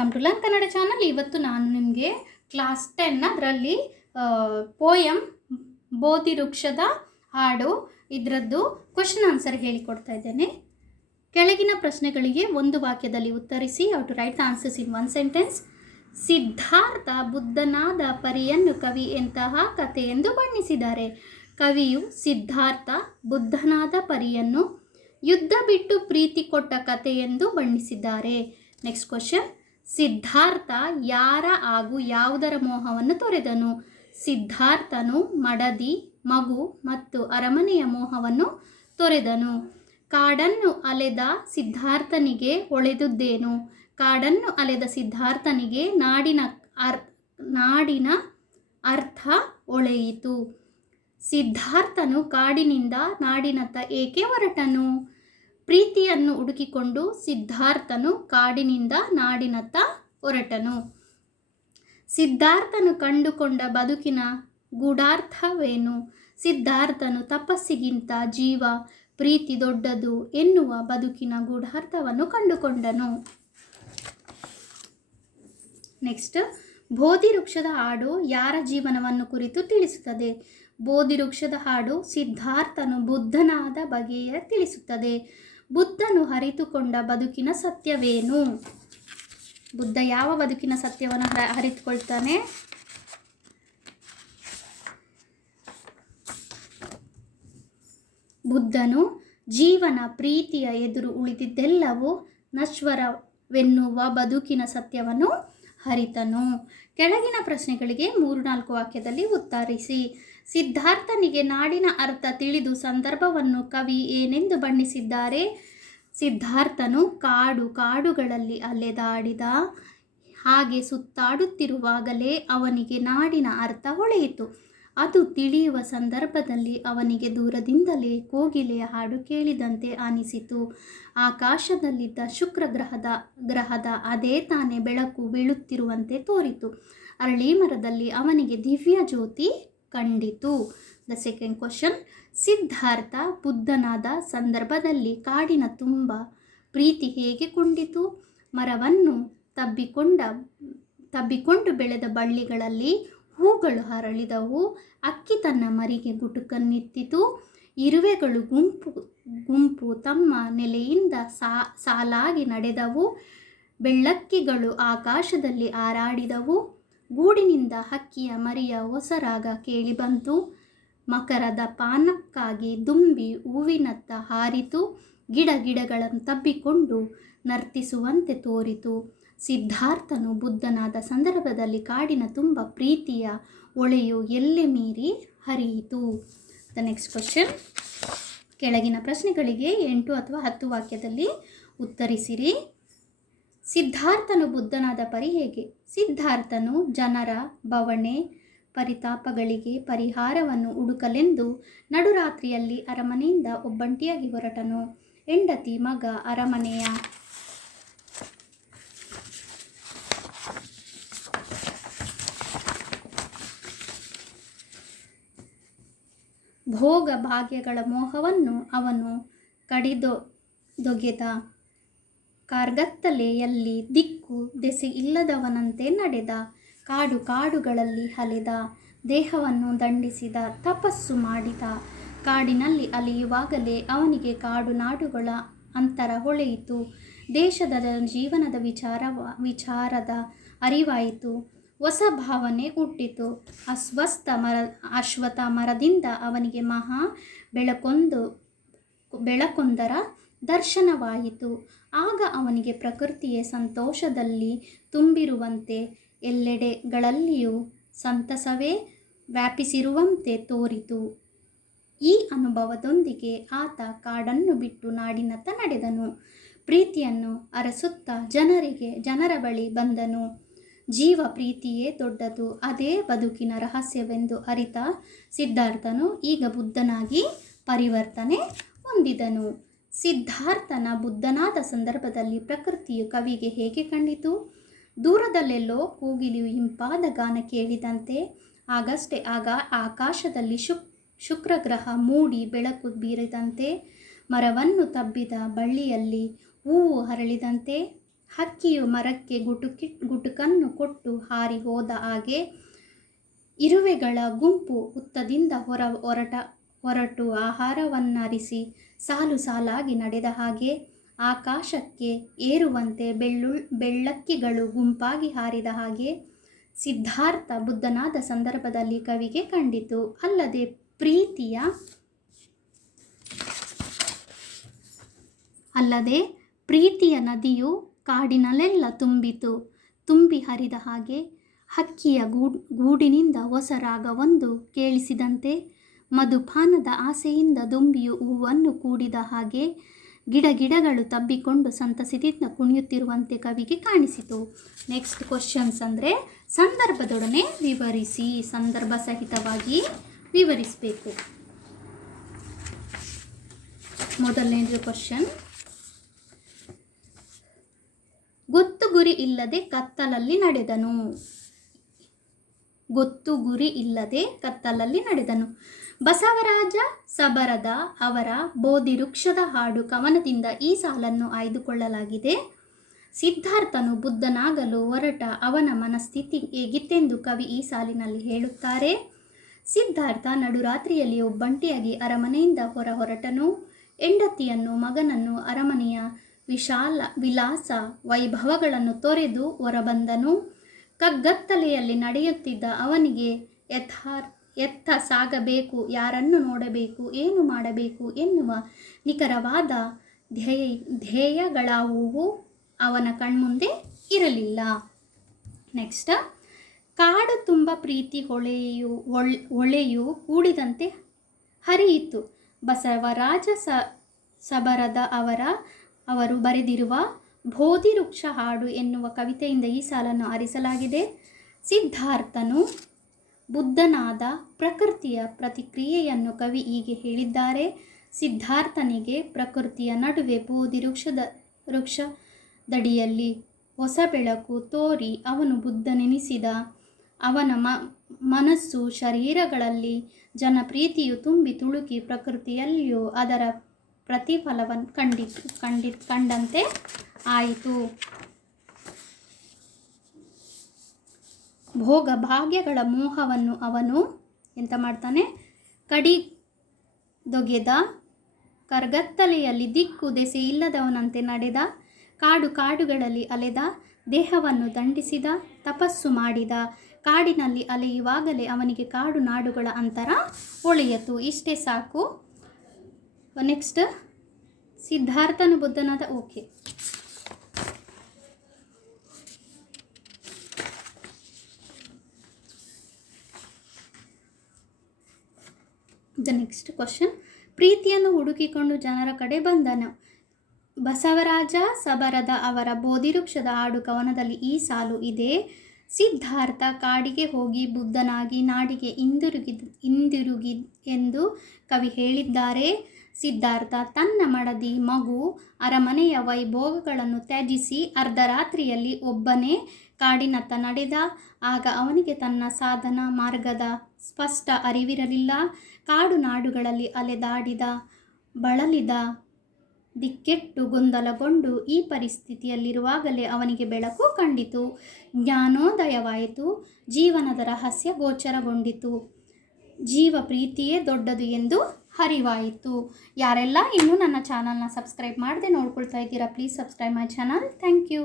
Welcome to learn Kannada channel. ಇವತ್ತು ನಾನು ನಿಮಗೆ ಕ್ಲಾಸ್ 10 ಅದರಲ್ಲಿ ಪೋಯಮ್ ಬೋಧಿ ವೃಕ್ಷದ ಹಾಡು ಇದರದ್ದು ಕ್ವಶನ್ ಆನ್ಸರ್ ಹೇಳಿಕೊಡ್ತಾ ಇದ್ದೇನೆ. ಕೆಳಗಿನ ಪ್ರಶ್ನೆಗಳಿಗೆ ಒಂದು ವಾಕ್ಯದಲ್ಲಿ ಉತ್ತರಿಸಿ. How to write the answers in one sentence. Siddhartha ಬುದ್ಧನಾದ ಪರಿಯನ್ನು ಕವಿ ಎಂತಹ ಕಥೆ ಎಂದು ಬಣ್ಣಿಸಿದ್ದಾರೆ? ಕವಿಯು ಸಿದ್ಧಾರ್ಥ ಬುದ್ಧನಾದ ಪರಿಯನ್ನು ಯುದ್ಧ ಬಿಟ್ಟು ಪ್ರೀತಿ ಕೊಟ್ಟ ಕಥೆ ಎಂದು ಬಣ್ಣಿಸಿದ್ದಾರೆ. Next question. ಸಿದ್ಧಾರ್ಥ ಯಾರ ಹಾಗೂ ಯಾವುದರ ಮೋಹವನ್ನು ತೊರೆದನು? ಸಿದ್ಧಾರ್ಥನು ಮಡದಿ, ಮಗು ಮತ್ತು ಅರಮನೆಯ ಮೋಹವನ್ನು ತೊರೆದನು. ಕಾಡನ್ನು ಅಲೆದ ಸಿದ್ಧಾರ್ಥನಿಗೆ ಹೊಳೆದುದೇನು? ಕಾಡನ್ನು ಅಲೆದ ಸಿದ್ಧಾರ್ಥನಿಗೆ ನಾಡಿನ ಅರ್ಥ ಹೊಳೆಯಿತು. ಸಿದ್ಧಾರ್ಥನು ಕಾಡಿನಿಂದ ನಾಡಿನತ್ತ ಏಕೆ ಹೊರಟನು? ಪ್ರೀತಿಯನ್ನು ಹುಡುಕಿಕೊಂಡು ಸಿದ್ಧಾರ್ಥನು ಕಾಡಿನಿಂದ ನಾಡಿನತ್ತ ಹೊರಟನು. ಸಿದ್ಧಾರ್ಥನು ಕಂಡುಕೊಂಡ ಬದುಕಿನ ಗೂಢಾರ್ಥವೇನು? ಸಿದ್ಧಾರ್ಥನು ತಪಸ್ಸಿಗಿಂತ ಜೀವ ಪ್ರೀತಿ ದೊಡ್ಡದು ಎನ್ನುವ ಬದುಕಿನ ಗೂಢಾರ್ಥವನ್ನು ಕಂಡುಕೊಂಡನು. ನೆಕ್ಸ್ಟ್, ಬೋಧಿ ವೃಕ್ಷದ ಹಾಡು ಯಾರ ಜೀವನವನ್ನು ಕುರಿತು ತಿಳಿಸುತ್ತದೆ? ಬೋಧಿ ವೃಕ್ಷದ ಹಾಡು ಸಿದ್ಧಾರ್ಥನು ಬುದ್ಧನಾದ ಬಗೆಯ ತಿಳಿಸುತ್ತದೆ. ಬುದ್ಧನು ಅರಿತುಕೊಂಡ ಬದುಕಿನ ಸತ್ಯವೇನು? ಬುದ್ಧ ಯಾವ ಬದುಕಿನ ಸತ್ಯವನ್ನು ಅರಿತುಕೊಳ್ತಾನೆ? ಬುದ್ಧನು ಜೀವನ ಪ್ರೀತಿಯ ಎದುರು ಉಳಿದಿದ್ದೆಲ್ಲವೂ ನಶ್ವರವೆನ್ನುವ ಬದುಕಿನ ಸತ್ಯವನ್ನು ಅರಿತನು. ಕೆಳಗಿನ ಪ್ರಶ್ನೆಗಳಿಗೆ 3-4 ವಾಕ್ಯದಲ್ಲಿ ಉತ್ತರಿಸಿ. ಸಿದ್ಧಾರ್ಥನಿಗೆ ನಾಡಿನ ಅರ್ಥ ತಿಳಿದು ಸಂದರ್ಭವನ್ನು ಕವಿ ಏನೆಂದು ಬಣ್ಣಿಸಿದ್ದಾರೆ? ಸಿದ್ಧಾರ್ಥನು ಕಾಡುಗಳಲ್ಲಿ ಅಲೆದಾಡಿದ ಹಾಗೆ ಸುತ್ತಾಡುತ್ತಿರುವಾಗಲೇ ಅವನಿಗೆ ನಾಡಿನ ಅರ್ಥ ಹೊಳೆಯಿತು. ಅದು ತಿಳಿಯುವ ಸಂದರ್ಭದಲ್ಲಿ ಅವನಿಗೆ ದೂರದಿಂದಲೇ ಕೋಗಿಲೆಯ ಹಾಡು ಕೇಳಿದಂತೆ ಅನಿಸಿತು. ಆಕಾಶದಲ್ಲಿದ್ದ ಶುಕ್ರ ಗ್ರಹದ ಅದೇ ತಾನೇ ಬೆಳಕು ಬೀಳುತ್ತಿರುವಂತೆ ತೋರಿತು. ಅರಳಿ ಮರದಲ್ಲಿ ಅವನಿಗೆ ದಿವ್ಯ ಜ್ಯೋತಿ ಕಂಡಿತು. The second question. ಸಿದ್ಧಾರ್ಥ ಬುದ್ಧನಾದ ಸಂದರ್ಭದಲ್ಲಿ ತುಂಬ ಪ್ರೀತಿ ಹೇಗೆ ಕೊಂಡಿತು? ಮರವನ್ನು ತಬ್ಬಿಕೊಂಡು ಬೆಳೆದ ಬಳ್ಳಿಗಳಲ್ಲಿ ಹೂಗಳು ಹರಳಿದವು. ಅಕ್ಕಿ ತನ್ನ ಮರಿಗೆ ಗುಟುಕನ್ನಿತ್ತಿತು. ಇರುವೆಗಳು ಗುಂಪು ತಮ್ಮ ನೆಲೆಯಿಂದ ಸಾಲಾಗಿ ನಡೆದವು. ಬೆಳ್ಳಕ್ಕಿಗಳು ಆಕಾಶದಲ್ಲಿ ಹಾರಾಡಿದವು. ಗೂಡಿನಿಂದ ಹಕ್ಕಿಯ ಮರಿಯ ಹೊಸ ರಾಗ ಕೇಳಿಬಂತು. ಮಕರದ ಪಾನಕ್ಕಾಗಿ ದುಂಬಿ ಹೂವಿನತ್ತ ಹಾರಿತು. ಗಿಡಗಳನ್ನು ತಬ್ಬಿಕೊಂಡು ನರ್ತಿಸುವಂತೆ ತೋರಿತು. ಸಿದ್ಧಾರ್ಥನು ಬುದ್ಧನಾದ ಸಂದರ್ಭದಲ್ಲಿ ಕಾಡಿನ ತುಂಬ ಪ್ರೀತಿಯ ಹೊಳೆಯು ಎಲ್ಲೆ ಮೀರಿ ಹರಿಯಿತು. The next question. ಕೆಳಗಿನ ಪ್ರಶ್ನೆಗಳಿಗೆ 8 ಅಥವಾ 10 ವಾಕ್ಯದಲ್ಲಿ ಉತ್ತರಿಸಿರಿ. ಸಿದ್ಧಾರ್ಥನು ಬುದ್ಧನಾದ ಪರಿ ಹೇಗೆ? ಸಿದ್ಧಾರ್ಥನು ಜನರ ಬವಣೆ ಪರಿತಾಪಗಳಿಗೆ ಪರಿಹಾರವನ್ನು ಹುಡುಕಲೆಂದು ನಡುರಾತ್ರಿಯಲ್ಲಿ ಅರಮನೆಯಿಂದ ಒಬ್ಬಂಟಿಯಾಗಿ ಹೊರಟನು. ಹೆಂಡತಿ, ಮಗ, ಅರಮನೆಯ ಭೋಗ ಭಾಗ್ಯಗಳ ಮೋಹವನ್ನು ಅವನು ಕಡಿದೊಗೆದ. ಕಾರ್ಗತ್ತಲೆಯಲ್ಲಿ ದಿಕ್ಕು ದೆಸೆ ಇಲ್ಲದವನಂತೆ ನಡೆದ. ಕಾಡುಗಳಲ್ಲಿ ಅಲೆದ. ದೇಹವನ್ನು ದಂಡಿಸಿದ. ತಪಸ್ಸು ಮಾಡಿದ. ಕಾಡಿನಲ್ಲಿ ಅಲೆಯುವಾಗಲೇ ಅವನಿಗೆ ಕಾಡು ನಾಡುಗಳ ಅಂತರ ಹೊಳೆಯಿತು. ದೇಶದ ಜೀವನದ ವಿಚಾರದ ಅರಿವಾಯಿತು. ಹೊಸ ಭಾವನೆ ಹುಟ್ಟಿತು. ಅಶ್ವತ್ಥ ಮರದಿಂದ ಅವನಿಗೆ ಮಹಾ ಬೆಳಕೊಂದರ ದರ್ಶನವಾಯಿತು. ಆಗ ಅವನಿಗೆ ಪ್ರಕೃತಿಯೇ ಸಂತೋಷದಲ್ಲಿ ತುಂಬಿರುವಂತೆ ಎಲ್ಲೆಡೆಗಳಲ್ಲಿಯೂ ಸಂತಸವೇ ವ್ಯಾಪಿಸಿರುವಂತೆ ತೋರಿತು. ಈ ಅನುಭವದೊಂದಿಗೆ ಆತ ಕಾಡನ್ನು ಬಿಟ್ಟು ನಾಡಿನತ್ತ ನಡೆದನು. ಪ್ರೀತಿಯನ್ನು ಅರಸುತ್ತಾ ಜನರ ಬಳಿ ಬಂದನು. ಜೀವ ಪ್ರೀತಿಯೇ ದೊಡ್ಡದು, ಅದೇ ಬದುಕಿನ ರಹಸ್ಯವೆಂದು ಅರಿತ ಸಿದ್ಧಾರ್ಥನು ಈಗ ಬುದ್ಧನಾಗಿ ಪರಿವರ್ತನೆ ಹೊಂದಿದನು. ಸಿದ್ಧಾರ್ಥನ ಬುದ್ಧನಾದ ಸಂದರ್ಭದಲ್ಲಿ ಪ್ರಕೃತಿಯು ಕವಿಗೆ ಹೇಗೆ ಕಂಡಿತು? ದೂರದಲ್ಲೆಲ್ಲೋ ಕೋಗಿಲೆಯು ಇಂಪಾದ ಗಾನ ಕೇಳಿದಂತೆ. ಆಗ ಆಕಾಶದಲ್ಲಿ ಶುಕ್ರಗ್ರಹ ಮೂಡಿ ಬೆಳಕು ಬೀರಿದಂತೆ. ಮರವನ್ನು ತಬ್ಬಿದ ಬಳ್ಳಿಯಲ್ಲಿ ಹೂವು ಹರಳಿದಂತೆ. ಹಕ್ಕಿಯು ಮರಕ್ಕೆ ಗುಟುಕನ್ನು ಕೊಟ್ಟು ಹಾರಿ ಹೋದ ಹಾಗೆ, ಇರುವೆಗಳ ಗುಂಪು ಹುತ್ತದಿಂದ ಹೊರಟು ಆಹಾರವನ್ನರಿಸಿ ಸಾಲು ಸಾಲಾಗಿ ನಡೆದ ಹಾಗೆ, ಆಕಾಶಕ್ಕೆ ಏರುವಂತೆ ಬೆಳ್ಳಕ್ಕಿಗಳು ಗುಂಪಾಗಿ ಹಾರಿದ ಹಾಗೆ ಸಿದ್ಧಾರ್ಥ ಬುದ್ಧನಾದ ಸಂದರ್ಭದಲ್ಲಿ ಕವಿಗೆ ಕಂಡಿತು. ಅಲ್ಲದೆ ಪ್ರೀತಿಯ ನದಿಯು ಕಾಡಿನಲ್ಲೆಲ್ಲ ತುಂಬಿ ಹರಿದ ಹಾಗೆ, ಹಕ್ಕಿಯ ಗೂಡಿನಿಂದ ಹೊಸ ರಾಗವೊಂದು ಕೇಳಿಸಿದಂತೆ, ಮಧುಪಾನದ ಆಸೆಯಿಂದ ದುಂಬಿಯು ಹೂವನ್ನು ಕೂಡಿದ ಹಾಗೆ, ಗಿಡಗಳು ತಬ್ಬಿಕೊಂಡು ಸಂತಸದಿಂದ ಕುಣಿಯುತ್ತಿರುವಂತೆ ಕವಿಗೆ ಕಾಣಿಸಿತು. ನೆಕ್ಸ್ಟ್ ಕ್ವಶನ್ಸ್ ಅಂದರೆ ಸಂದರ್ಭದೊಡನೆ ವಿವರಿಸಿ, ಸಂದರ್ಭ ಸಹಿತವಾಗಿ ವಿವರಿಸಬೇಕು. ಮೊದಲನೇದು ಕ್ವಶನ್, ಗೊತ್ತು ಗುರಿ ಇಲ್ಲದೆ ಕತ್ತಲಲ್ಲಿ ನಡೆದನು. ಬಸವರಾಜ ಸಬರದ ಅವರ ಬೋಧಿವೃಕ್ಷದ ಹಾಡು ಕವನದಿಂದ ಈ ಸಾಲನ್ನು ಆಯ್ದುಕೊಳ್ಳಲಾಗಿದೆ. ಸಿದ್ಧಾರ್ಥನು ಬುದ್ಧನಾಗಲು ಹೊರಟ ಅವನ ಮನಸ್ಥಿತಿ ಹೇಗಿತ್ತೆಂದು ಕವಿ ಈ ಸಾಲಿನಲ್ಲಿ ಹೇಳುತ್ತಾರೆ. ಸಿದ್ಧಾರ್ಥ ನಡುರಾತ್ರಿಯಲ್ಲಿ ಒಬ್ಬಂಟಿಯಾಗಿ ಅರಮನೆಯಿಂದ ಹೊರಟನು. ಹೆಂಡತಿಯನ್ನು ಮಗನನ್ನು ಅರಮನೆಯ ವಿಲಾಸ ವೈಭವಗಳನ್ನು ತೊರೆದು ಹೊರಬಂದನು. ಕಗ್ಗತ್ತಲೆಯಲ್ಲಿ ನಡೆಯುತ್ತಿದ್ದ ಅವನಿಗೆ ಎತ್ತ ಸಾಗಬೇಕು, ಯಾರನ್ನು ನೋಡಬೇಕು, ಏನು ಮಾಡಬೇಕು ಎನ್ನುವ ನಿಖರವಾದ ಧ್ಯೇಯಗಳಾವುವು ಅವನ ಕಣ್ಮುಂದೆ ಇರಲಿಲ್ಲ. ನೆಕ್ಸ್ಟ್, ಕಾಡು ತುಂಬ ಪ್ರೀತಿ ಹೊಳೆಯು ಕೂಡಿದಂತೆ ಹರಿಯಿತು. ಬಸವರಾಜ ಸಬರದ ಅವರು ಬರೆದಿರುವ ಬೋಧಿವೃಕ್ಷ ಹಾಡು ಎನ್ನುವ ಕವಿತೆಯಿಂದ ಈ ಸಾಲನ್ನು ಆರಿಸಲಾಗಿದೆ. ಸಿದ್ಧಾರ್ಥನು ಬುದ್ಧನಾದ ಪ್ರಕೃತಿಯ ಪ್ರತಿಕ್ರಿಯೆಯನ್ನು ಕವಿ ಹೀಗೆ ಹೇಳಿದ್ದಾರೆ. ಸಿದ್ಧಾರ್ಥನಿಗೆ ಪ್ರಕೃತಿಯ ನಡುವೆ ವೃಕ್ಷದಡಿಯಲ್ಲಿ ಹೊಸ ಬೆಳಕು ತೋರಿ ಅವನು ಬುದ್ಧನೆನಿಸಿದ. ಅವನ ಮನಸ್ಸು ಶರೀರಗಳಲ್ಲಿ ಜನಪ್ರೀತಿಯು ತುಂಬಿ ತುಳುಕಿ ಪ್ರಕೃತಿಯಲ್ಲಿಯೂ ಅದರ ಪ್ರತಿಫಲವನ್ನು ಕಂಡಂತೆ ಆಯಿತು. ಭೋಗ ಭಾಗ್ಯಗಳ ಮೋಹವನ್ನು ಅವನು ಎಂತ ಮಾಡ್ತಾನೆ, ಕಡಿದೊಗೆದ. ಕರ್ಗತ್ತಲೆಯಲ್ಲಿ ದಿಕ್ಕು ದೆಸೆ ಇಲ್ಲದವನಂತೆ ನಡೆದ. ಕಾಡುಗಳಲ್ಲಿ ಅಲೆದ. ದೇಹವನ್ನು ದಂಡಿಸಿದ. ತಪಸ್ಸು ಮಾಡಿದ. ಕಾಡಿನಲ್ಲಿ ಅಲೆಯುವಾಗಲೇ ಅವನಿಗೆ ಕಾಡು ನಾಡುಗಳ ಅಂತರ ಹೊಳೆಯಿತು. ಇಷ್ಟೇ ಸಾಕು. ನೆಕ್ಸ್ಟ್, ಸಿದ್ಧಾರ್ಥನು ಬುದ್ಧನಾದ. ಓಕೆ, ದ ನೆಕ್ಸ್ಟ್ ಕ್ವಶನ್, ಪ್ರೀತಿಯನ್ನು ಹುಡುಕಿಕೊಂಡು ಜನರ ಕಡೆ ಬಂದನು. ಬಸವರಾಜ ಸಬರದ ಅವರ ಬೋಧಿವೃಕ್ಷದ ಹಾಡು ಕವನದಲ್ಲಿ ಈ ಸಾಲು ಇದೆ. ಸಿದ್ಧಾರ್ಥ ಕಾಡಿಗೆ ಹೋಗಿ ಬುದ್ಧನಾಗಿ ನಾಡಿಗೆ ಹಿಂದಿರುಗಿ ಎಂದು ಕವಿ ಹೇಳಿದ್ದಾರೆ. ಸಿದ್ಧಾರ್ಥ ತನ್ನ ಮಡದಿ, ಮಗು, ಅರಮನೆಯ ವೈಭೋಗಗಳನ್ನು ತ್ಯಜಿಸಿ ಅರ್ಧರಾತ್ರಿಯಲ್ಲಿ ಒಬ್ಬನೇ ಕಾಡಿನತ್ತ ನಡೆದ. ಆಗ ಅವನಿಗೆ ತನ್ನ ಸಾಧನ ಮಾರ್ಗದ ಸ್ಪಷ್ಟ ಅರಿವಿರಲಿಲ್ಲ. ಕಾಡು ನಾಡುಗಳಲ್ಲಿ ಅಲೆದಾಡಿದ, ಬಳಲಿದ, ದಿಕ್ಕೆಟ್ಟು ಗೊಂದಲಗೊಂಡು ಈ ಪರಿಸ್ಥಿತಿಯಲ್ಲಿರುವಾಗಲೇ ಅವನಿಗೆ ಬೆಳಕು ಕಂಡಿತು. ಜ್ಞಾನೋದಯವಾಯಿತು. ಜೀವನದ ರಹಸ್ಯ ಗೋಚರಗೊಂಡಿತು. ಜೀವ ಪ್ರೀತಿಯೇ ದೊಡ್ಡದು ಎಂದು ಅರಿವಾಯಿತು. ಯಾರೆಲ್ಲ ಇನ್ನೂ ನನ್ನ ಚಾನಲ್ನ ಸಬ್ಸ್ಕ್ರೈಬ್ ಮಾಡದೆ ನೋಡ್ಕೊಳ್ತಾ ಇದ್ದೀರಾ, please subscribe my channel. Thank you.